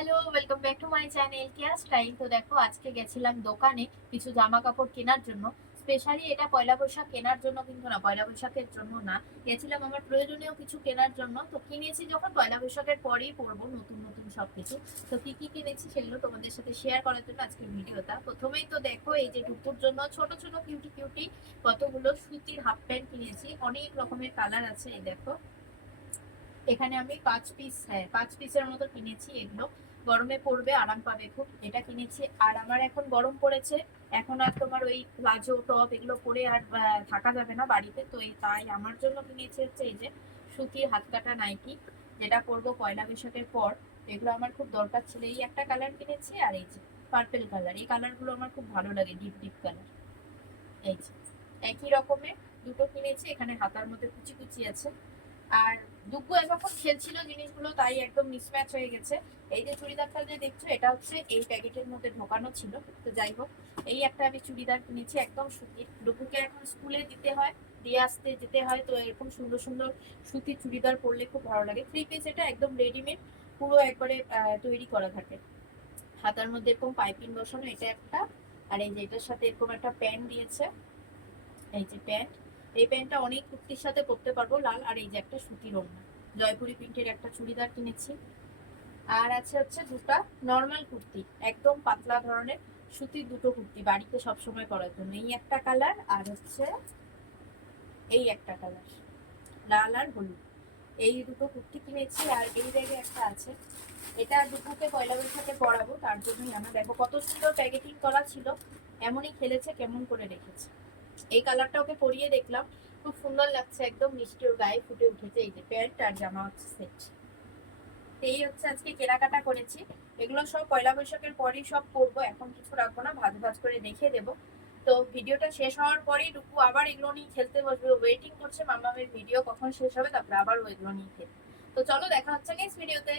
Hello, welcome back to my channel Keya style. তো দেখো, আজকে গেছিলাম দোকানে কিছু জামা কাপড় কেনার জন্য। স্পেশালি এটা পয়লা বৈশাখ কেনার জন্য কিন্তু না, পয়লা বৈশাখের জন্য না, গেছিলাম আমার প্রয়োজনীয় কিছু কেনার জন্য। তো কিনেছি যখন পয়লা বৈশাখের পরেই পরবো নতুন নতুন সবকিছু। তো কি কি কিনেছি সেগুলো তোমাদের সাথে শেয়ার করার জন্য আজকের ভিডিওটা। প্রথমেই তো দেখো, এই যে টুকুর জন্য ছোট ছোট কিউটি কিউটি কতগুলো সুতির হাফ প্যান্ট কিনেছি। অনেক রকমের কালার আছে, এই দেখো। এখানে আমি 5 পিস, হ্যাঁ 5 পিসের মতো কিনেছি। এগুলো গরমে পরবে, আরাম পাবে খুব, এটা কিনেছি। আর আমার এখন গরম পড়েছে, এখন আর তোমার ওই প্লাজো টপ এগুলো পরে আর থাকা যাবে না বাড়িতে। তো এই তাই আমার জন্য কিনেছি হচ্ছে এই যে সুতির হাত কাটা নাইটি, যেটা পরবো পয়লা বৈশাখের পর। এগুলো আমার খুব দরকার ছিল। এই একটা কালার কিনেছি, আর এই যে পার্পেল কালার, এই কালারগুলো আমার খুব ভালো লাগে, ডিপ ডিপ কালার। এই যে একই রকমের দুটো কিনেছি, এখানে হাতার মধ্যে কুচি কুচি আছে। আর দুগ্গু যখন খেলছিল জিনিসগুলো, তাই একদম মিসম্যাচ হয়ে গেছে। এই যে চুড়িদারটা যে দেখছো, এটা হচ্ছে এই প্যাকেটের মধ্যে ঢোকানো ছিল। তো যাই হোক, এই একটা আমি চুড়িদার কিনেছি একদম সুতির। ডুগুকে এখন স্কুলে দিতে হয়, দিয়ে আসতে যেতে হয়, তো এরকম সুন্দর সুন্দর সুতির চুড়িদার পরলে খুব ভালো লাগে। 3 পিস, এটা একদম রেডিমেড, পুরো একবারে তৈরি করা থাকে। হাতার মধ্যে এরকম পাইপিং বসানো, এটা একটা। আর এই যে এটার সাথে এরকম একটা প্যান্ট দিয়েছে, এই যে প্যান্ট। এই প্যান্টটা অনেক কুর্তির সাথে পরতে পারবো, লাল। আর এই যে একটা সুতির ওড়না, জয়পুরি প্রিন্টের একটা চুড়িদার কিনেছি। আর আছে হচ্ছে দুটা নর্মাল কুর্তি, একদম পাতলা ধরনের সুতির দুটো কুর্তি, বাড়িতে সবসময় পরার জন্য। এই একটা কালার, আর হচ্ছে এই একটা কালার, লাল আর হলুদ। এই দুটো কুর্তি কিনেছি। আর এই জায়গায় একটা আছে, এটা দুপুরকে পয়লা বৈশাখে পরাবো, তার জন্যই। আমার দেখো কত সুন্দর প্যাকেটিং করা ছিল, এমনই খেলেছে, কেমন করে রেখেছে। এই কালারটা ওকে পরিয়ে দেখলাম, খুব সুন্দর লাগছে, একদম মিষ্টি, ওর গায়ে ফুটে উঠেছে। এই যে প্যান্ট আর জামা হচ্ছে সেট। এই হচ্ছে আজকে কেনাকাটা করেছি। এগুলো সব পয়লা বৈশাখের পরেই সব করবো, এখন কিছু রাখবো না, ভাজ ভাজ করে রেখে দেবো। তো ভিডিওটা শেষ হওয়ার পরেই টুকু আবার এগুলো নিয়ে খেলতে বসবে, ওয়েটিং করছে মামামের ভিডিও কখন শেষ হবে, তারপরে আবার ও এগুলো নিয়ে খেলবে। তো চলো, দেখা হচ্ছে নেক্সট ভিডিওতে।